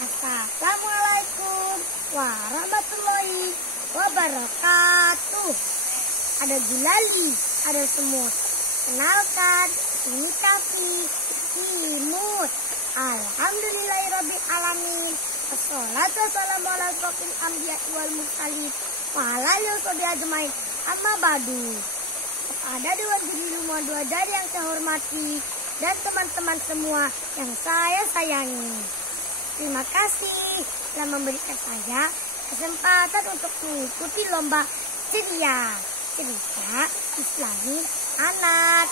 Assalamualaikum warahmatullahi wabarakatuh. Ada gulali, ada semut. Kenalkan, ini Kafi, imut. Alhamdulillahirabbil alamin. Wassalatu wassalamu ala asyrofil anbiya'i wal mursalin wa ala alihi washabihi ajmain. Amma ba'du. Kepada Dewan Juri Rumah Dua Jari yang saya hormati dan teman-teman semua yang saya sayangi, terima kasih telah memberikan saya kesempatan untuk mengikuti lomba ceria cerita Islami anak.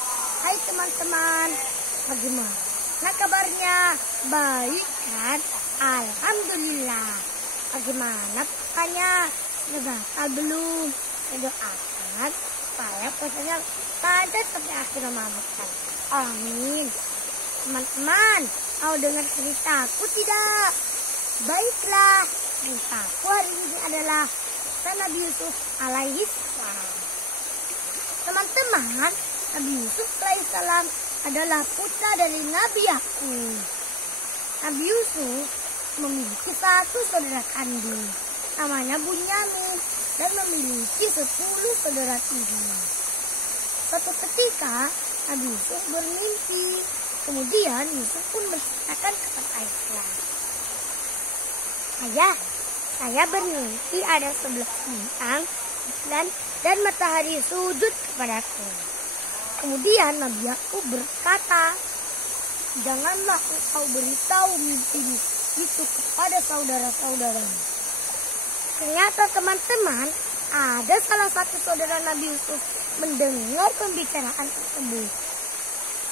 Hai teman-teman, bagaimana kabarnya? Baik kan? Alhamdulillah. Bagaimana puasanya? Sudah batal belum? Saya doakan supaya puasanya lancar sampai akhir Ramadan. Amin. Teman-teman, mau dengar ceritaku tidak? Baiklah, ceritaku hari ini adalah kisah Nabi Yusuf alaihi salam. Teman-teman, Nabi Yusuf alaihi salam adalah putra dari Nabi Yakub. Nabi Yusuf memiliki satu saudara kandung, namanya Bunyamin, dan memiliki 10 saudara tiri. Suatu ketika, Nabi Yusuf bermimpi. Kemudian Yusuf pun menceritakan kepada ayahnya. Ayah, saya bermimpi ada 11 bintang, bulan, dan matahari sujud kepadaku. Kemudian Nabi Yakub berkata, janganlah engkau beritahu mimpi itu kepada saudara-saudaramu. Ternyata teman-teman, ada salah satu saudara Nabi Yusuf mendengar pembicaraan tersebut.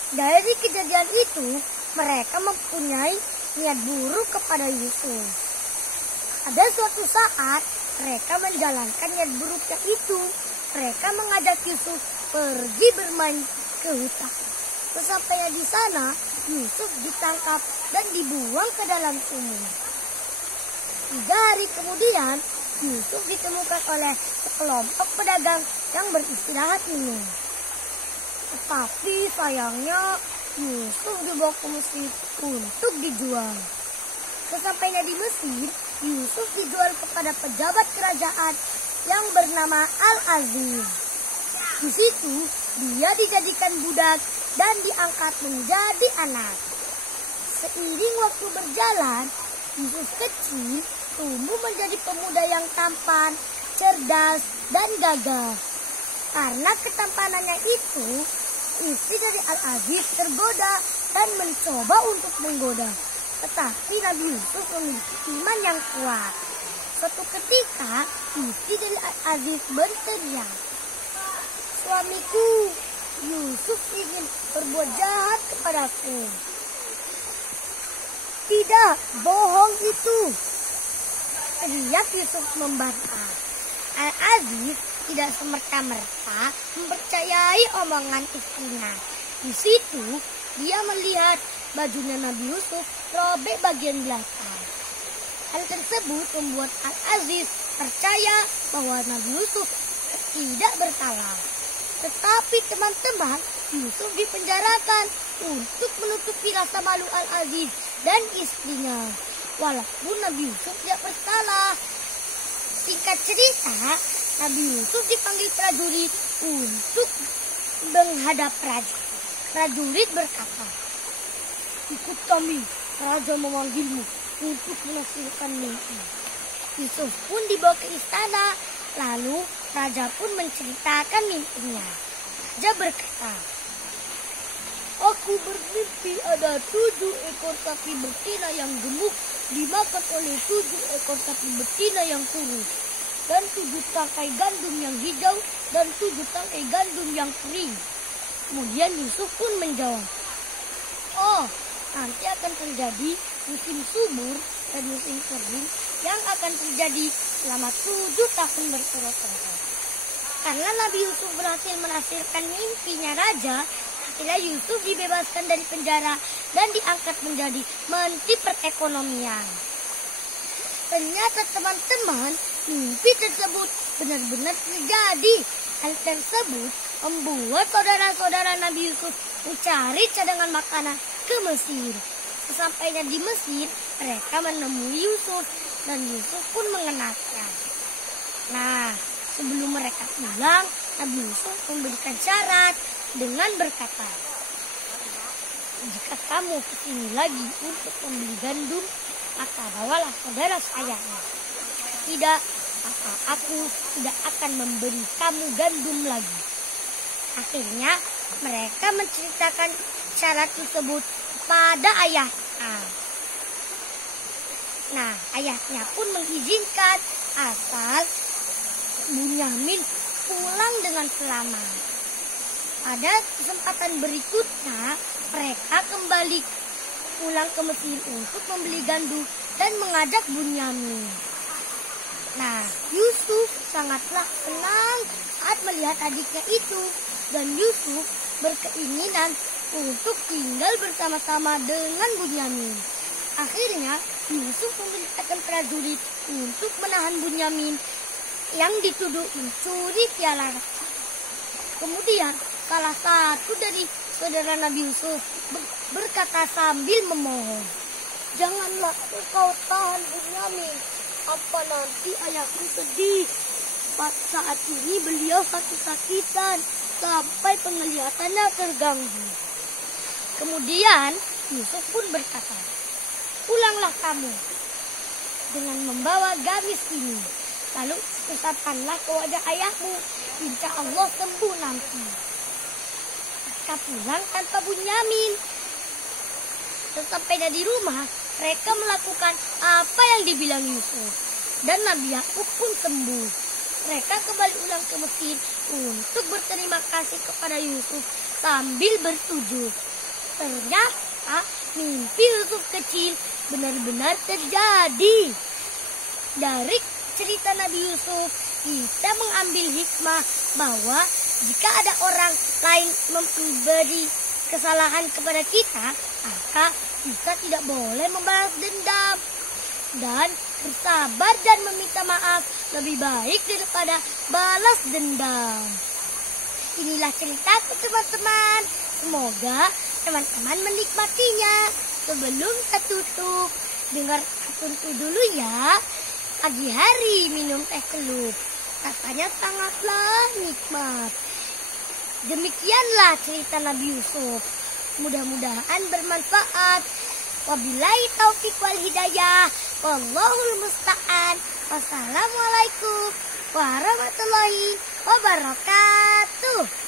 Dari kejadian itu, mereka mempunyai niat buruk kepada Yusuf. Ada suatu saat, mereka menjalankan niat buruknya itu. Mereka mengajak Yusuf pergi bermain ke hutan. Sesampainya di sana, Yusuf ditangkap dan dibuang ke dalam sumur. 3 hari kemudian, Yusuf ditemukan oleh sekelompok pedagang yang beristirahat minum. Tetapi sayangnya Yusuf dibawa ke Mesir untuk dijual. Sesampainya di Mesir, Yusuf dijual kepada pejabat kerajaan yang bernama Al-Aziz. Di situ dia dijadikan budak dan diangkat menjadi anak. Seiring waktu berjalan, Yusuf kecil tumbuh menjadi pemuda yang tampan, cerdas, dan gagah. Karena ketampanannya itu, istri dari Al-Aziz tergoda dan mencoba untuk menggoda. Tetapi Nabi Yusuf memiliki iman yang kuat. Suatu ketika, istri dari Al-Aziz berteriak, suamiku, Yusuf ingin berbuat jahat kepadaku. Tidak, bohong itu, teriak Yusuf membantah. Al-Aziz tidak semerta-merta mempercayai omongan istrinya. Di situ dia melihat bajunya Nabi Yusuf robek bagian belakang. Hal tersebut membuat Al-Aziz percaya bahwa Nabi Yusuf tidak bersalah. Tetapi teman-teman, Yusuf dipenjarakan untuk menutupi rasa malu Al-Aziz dan istrinya. Walaupun Nabi Yusuf tidak bersalah. Singkat cerita, Nabi Yusuf dipanggil prajurit untuk menghadap raja. Prajurit berkata, ikut kami, raja memanggilmu untuk menafsirkan mimpi. Yusuf pun dibawa ke istana, lalu raja pun menceritakan mimpinya. Raja berkata, aku bermimpi ada 7 ekor sapi betina yang gemuk dimakan oleh 7 ekor sapi betina yang kurus, dan 7 tangkai gandum yang hijau dan 7 tangkai gandum yang kering. Kemudian Yusuf pun menjawab, oh, nanti akan terjadi musim subur dan musim kering yang akan terjadi selama 7 tahun berturut-turut. Karena Nabi Yusuf berhasil menafsirkan mimpinya raja, akhirnya Yusuf dibebaskan dari penjara dan diangkat menjadi menteri perekonomian. Ternyata teman-teman, mimpi tersebut benar-benar terjadi. Hal tersebut membuat saudara-saudara Nabi Yusuf mencari cadangan makanan ke Mesir. Sesampainya di Mesir, mereka menemui Yusuf dan Yusuf pun mengenalkan. Nah, sebelum mereka pulang, Nabi Yusuf memberikan syarat dengan berkata, jika kamu kesini lagi untuk membeli gandum, maka bawalah saudara sayanya. Tidak, maka aku tidak akan memberi kamu gandum lagi. Akhirnya mereka menceritakan syarat tersebut kepada ayahnya. Nah, ayahnya pun mengizinkan asal Bunyamin pulang dengan selamat. Pada kesempatan berikutnya, mereka kembali pulang ke Mesir untuk membeli gandum dan mengajak Bunyamin. Nah, Yusuf sangatlah senang saat melihat adiknya itu, dan Yusuf berkeinginan untuk tinggal bersama-sama dengan Bunyamin. Akhirnya, Yusuf memerintahkan prajurit untuk menahan Bunyamin yang dituduh mencuri piala. Kemudian, salah satu dari saudara Nabi Yusuf berkata sambil memohon, "Janganlah engkau tahan Bunyamin, apa nanti ayahku sedih. Saat ini beliau sakit-sakitan sampai penglihatannya terganggu." Kemudian Yusuf pun berkata, "Pulanglah kamu dengan membawa gamis ini. Lalu usapkanlah ke wajah ayahmu, insya Allah sembuh nanti." Mereka pulang tanpa Bunyamin. Sesampainya di rumah, mereka melakukan apa yang dibilang Yusuf, dan Nabi Yakub pun sembuh. Mereka kembali ulang ke Mesir untuk berterima kasih kepada Yusuf sambil bersujud. Ternyata mimpi Yusuf kecil benar-benar terjadi. Dari cerita Nabi Yusuf, kita mengambil hikmah bahwa jika ada orang lain memberi kesalahan kepada kita, maka kita tidak boleh membalas dendam. Dan bersabar dan meminta maaf lebih baik daripada balas dendam. Inilah ceritaku teman-teman. Semoga teman-teman menikmatinya. Sebelum saya tutup, dengar tuntu dulu ya. Pagi hari minum teh celup, rasanya sangatlah nikmat. Demikianlah cerita Nabi Yusuf. Mudah-mudahan bermanfaat. Wabillahi taufiq wal hidayah. Wallahul musta'an. Wassalamualaikum warahmatullahi wabarakatuh.